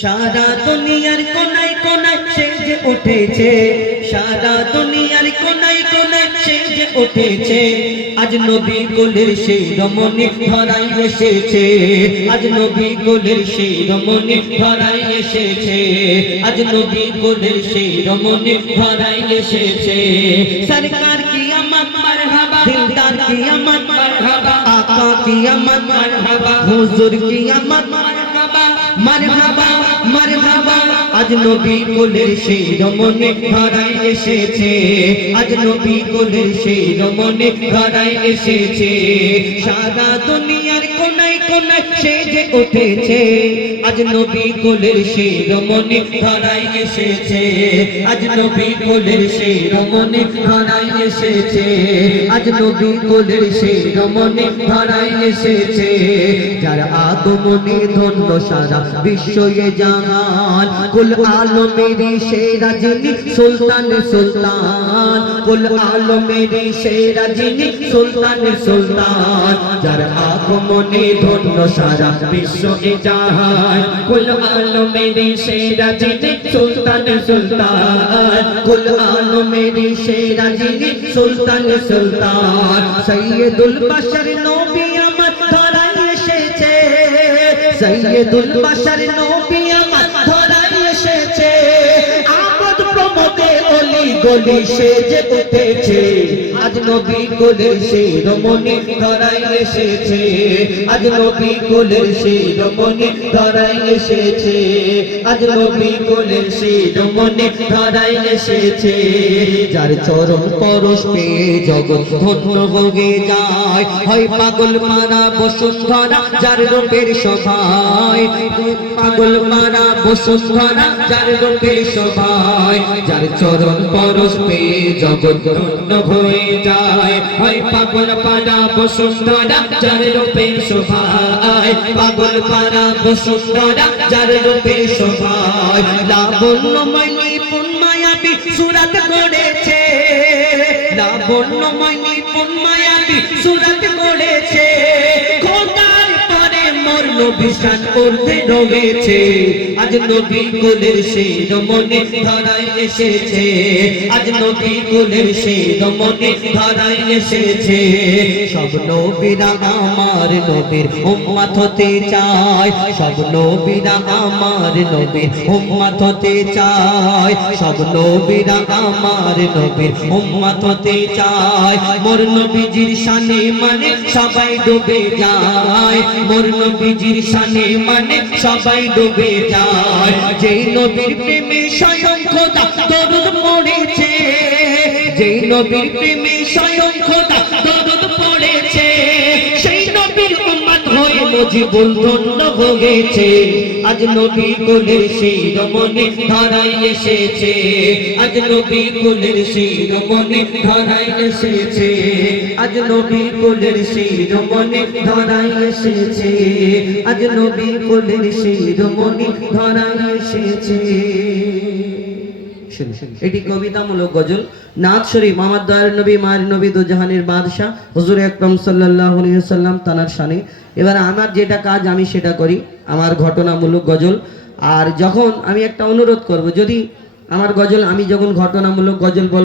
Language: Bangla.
সারা দুনিয়ার কোনায় কোনায় সেজে উঠেছে, সারা দুনিয়ার কোনায় কোনায় সেজে উঠেছে। আজ নবী কোলের সেই রমণী ধরাই এসেছে, আজ নবী কোলের সেই রমণী ধরাই এসেছে, আজ নবী কোলের সেই রমণী ধরাই এসেছে। সরকার কি আমত মারহাবা, দিলদার কি আমত মারহাবা, আকা কি আমত মারহাবা, হুজুর কি আমত মারহাবা, মারহাবা মারহাবা। আজ নবী কোলের সেই রমণী ধরাই এসেছে, আজ নবী কোলের সেই রমণী ধরাই এসেছে। সারা দুনিয়ার কোনায় কোনায় সেজে উঠেছে, আজ নবী কোলের সেই রমণী ধরাই এসেছে, আজ নবী কোলের সেই রমণী ধরাই এসেছে, আজ নবী কোলের সেই রমণী ধরাই এসেছে। যার আগমনে ধন্য সারা বিশ্ব জাহান, কুল আলমেরি সেরা যিনি সুলতান সুলতান, কুল আলমেরি সেরা যিনি সুলতান সুলতান। যার আগমনে ধন্য সারা বিশ্ব জাহান, কুল আলমেরি সেরা যিনি সুলতান সুলতান, কুল আলমেরি সেরা যিনি সুলতান সুলতান। সৈয়দুল বাশার নবী আমার ধরাই এসেছে, সৈয়দুল বাশার নবী আমার ধরাই এসেছে। আমোদ প্রমোদে অলি গলি সেজে উঠেছে, আজ নবী কোলের সেই রমণী ধরাই এসেছে, আজ নবী কোলের সেই রমণী ধরাই এসেছে, আজ নবী কোলের সেই রমণী ধরাই এসেছে। যার চরণ পরশ পেয়ে জগৎ ধন্য হয়ে যায়, হয় পাগল মারা বসুন্ধরা যার রূপের শোভায়, পাগল মারা বসুন্ধরা যার রূপের শোভায়। যার চরণ পরশ পেয়ে জগৎ ধন্য হয়ে যায়, হয় পাগল পারা বসুন্ধরা যার রূপের শোভায়, পাগল পারা বসুন্ধরা যার রূপের শোভায়। লাবণ্যময় নিপুণ মায়াবী সুরাত গড়েছে, লাবণ্যময় নিপুণ মায়াবী সুরাত গড়েছে। খোদার পরে মোর নবী শান ঊর্ধ্বে রয়েছে, আজ নবী কোলের সেই রমণী ধরাই এসেছে, আজ নবী কোলের সেই রমণী ধরাই এসেছে। সব নবীরা আমার নবীর উম্মত হতে চায়, সব নবীরা আমার নবীর উম্মত হতে চায়, সব নবীরা আমার নবীর উম্মত হতে চায়। মোর নবীজির শানে মানে সবাই ডুবে যায়, মোর নবীজির শানে মানে সবাই ডুবে যায়। যেই নবীর প্রেমে স্বয়ং খোদা দরুদ পড়েছে, যেই নবীর প্রেমে স্বয়ং খোদা দরুদ পড়েছে, সেই নবীর উম্মত হয়ে মুজিবুল ধন্য হয়েছে। আজ নবী কোলের সেই রমণী ধরাই এসেছে, আজ নবী কোলের সেই রমণী ধরাই এসেছে, আজ নবী কোলের সেই রমণী ধরাই এসেছে, আজ নবী কোলের সেই রমণী ধরাই এসেছে। এটি কবিতামূলক গজল, নাত শরীফ আমার দয়ার নবী মায়ের নবী দুজাহানের বাদশাহ হুজুর আকরাম সাল্লাল্লাহু আলাইহি ওয়াসাল্লাম তানার শানে। এবার আমার যেটা কাজ আমি সেটা করি, আমার ঘটনামূলক গজল। আর যখন আমি একটা অনুরোধ করব, যদি আমার গজল আমি যখন ঘটনামূলক গজল